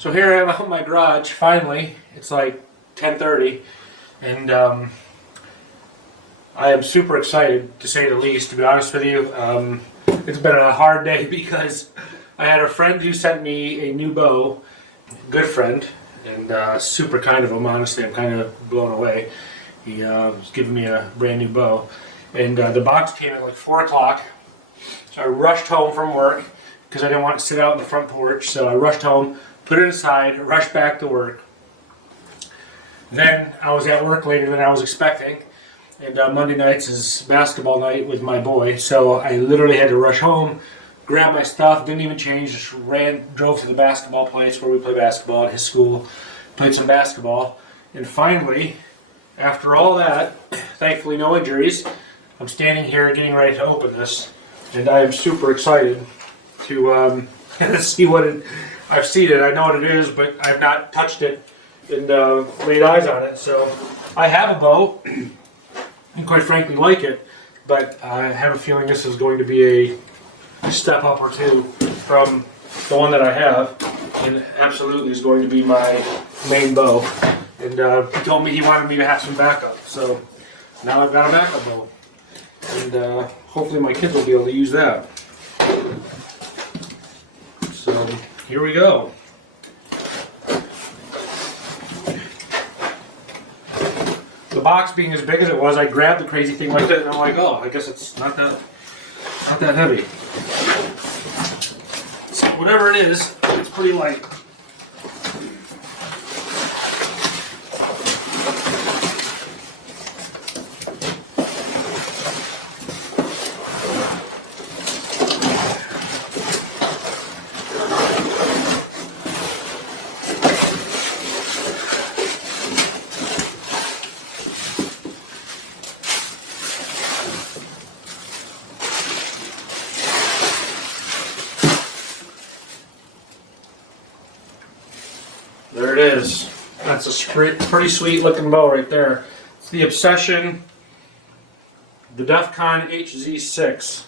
So here I am out in my garage, finally. It's like 10:30, and I am super excited, to say the least, to be honest with you. It's been a hard day because I had a friend who sent me a new bow, good friend, and super kind of him, honestly. I'm kind of blown away. He was giving me a brand new bow, and the box came at like 4 o'clock, so I rushed home from work because I didn't want to sit out on the front porch, so I rushed home, put it aside, rushed back to work. Then I was at work later than I was expecting, and Monday nights is basketball night with my boy, so I literally had to rush home, grab my stuff, didn't even change, just drove to the basketball place where we play basketball at his school, played some basketball, and finally, after all that, thankfully no injuries, I'm standing here getting ready to open this, and I am super excited to see what it. I've seen it, I know what it is, but I've not touched it and laid eyes on it. So I have a bow, and quite frankly like it, but I have a feeling this is going to be a step up or two from the one that I have, and absolutely is going to be my main bow. And he told me he wanted me to have some backup, so now I've got a backup bow, and hopefully my kids will be able to use that. So here we go. The box being as big as it was, I grabbed the crazy thing like that, and I'm like, oh, I guess it's not that heavy. So whatever it is, it's pretty light. There it is. That's a pretty sweet looking bow right there. It's the Obsession, the Defcon HZ6.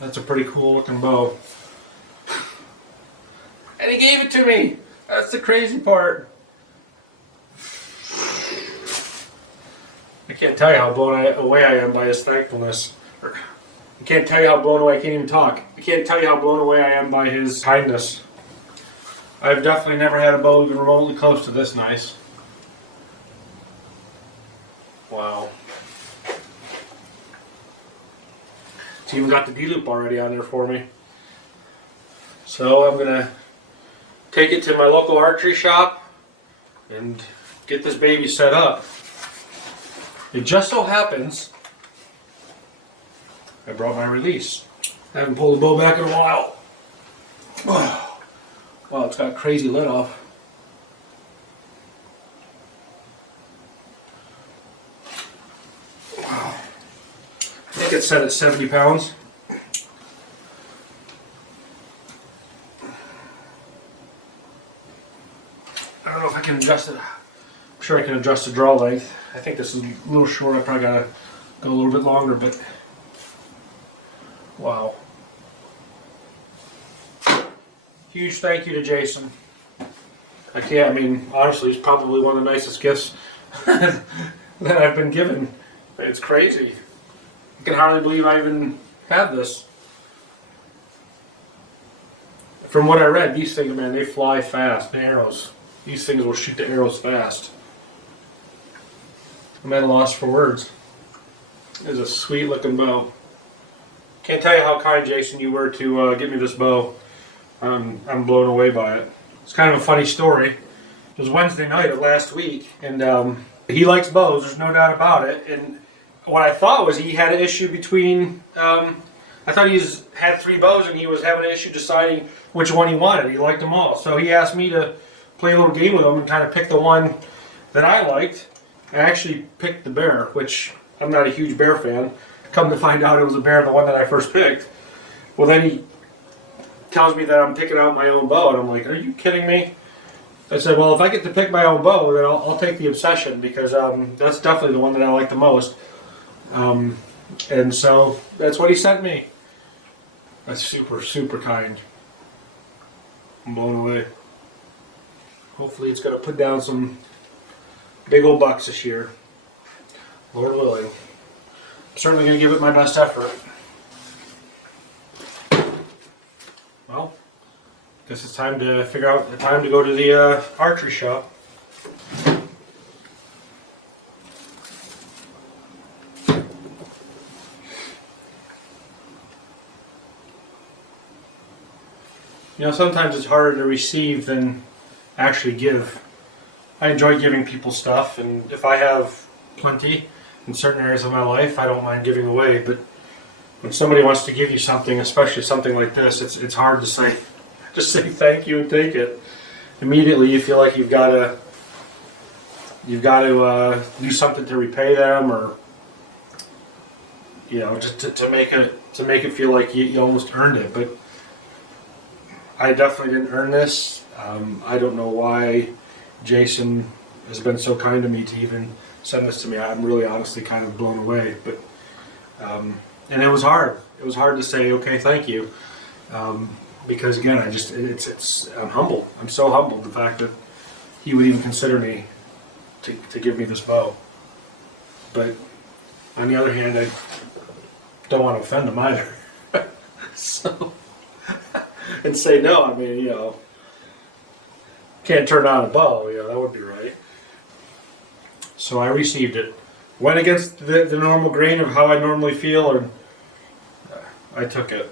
That's a pretty cool looking bow. And he gave it to me! That's the crazy part. I can't tell you how blown away I am by his thankfulness. I can't tell you how blown away, I can't even talk. I can't tell you how blown away I am by his kindness. I've definitely never had a bow even remotely close to this nice. Wow. It's even got the D-loop already on there for me. So I'm gonna take it to my local archery shop and get this baby set up. It just so happens I brought my release. I haven't pulled the bow back in a while. Wow, it's got a crazy lid off. Wow. I think it's set at 70 pounds. I don't know if I can adjust it. I'm sure I can adjust the draw length. I think this is a little short. I probably gotta go a little bit longer, but wow. Huge thank you to Jason. I mean, honestly, it's probably one of the nicest gifts that I've been given. It's crazy. I can hardly believe I even have this. From what I read, these things, man, they fly fast. The arrows. These things will shoot the arrows fast. I'm at a loss for words. It's a sweet looking bow. Can't tell you how kind, Jason, you were to get me this bow. I'm blown away by it. It's kind of a funny story. It was Wednesday night of last week, and he likes bows, there's no doubt about it. And what I thought was he had an issue between, I thought he had 3 bows and he was having an issue deciding which one he wanted. He liked them all. So he asked me to play a little game with him and kind of pick the one that I liked. I actually picked the bear, which I'm not a huge bear fan. Come to find out it was a bear, the one that I first picked. Well, then he tells me that I'm picking out my own bow, and I'm like, are you kidding me? I said, well, if I get to pick my own bow, then I'll take the Obsession, because that's definitely the one that I like the most. And so that's what he sent me. That's super, super kind. I'm blown away. Hopefully it's going to put down some big old bucks this year. Lord willing. I'm certainly going to give it my best effort. Well, guess it's time to figure out the time to go to the archery shop. You know, sometimes it's harder to receive than actually give. I enjoy giving people stuff, and if I have plenty in certain areas of my life, I don't mind giving away. But when somebody wants to give you something, especially something like this, it's hard to say, just say thank you and take it. Immediately, you feel like you've got to do something to repay them, or you know, just to make it feel like you almost earned it. But I definitely didn't earn this. I don't know why Jason has been so kind to me to even send this to me. I'm really honestly kind of blown away. But and it was hard. It was hard to say, okay, thank you. Because again, I'm humbled. I'm so humbled the fact that he would even consider me to give me this bow. But on the other hand, I don't want to offend him either. So. And say no. I mean, you know, can't turn on a bow. You know, that wouldn't be right. So I received it. Went against the normal grain of how I normally feel, and I took it.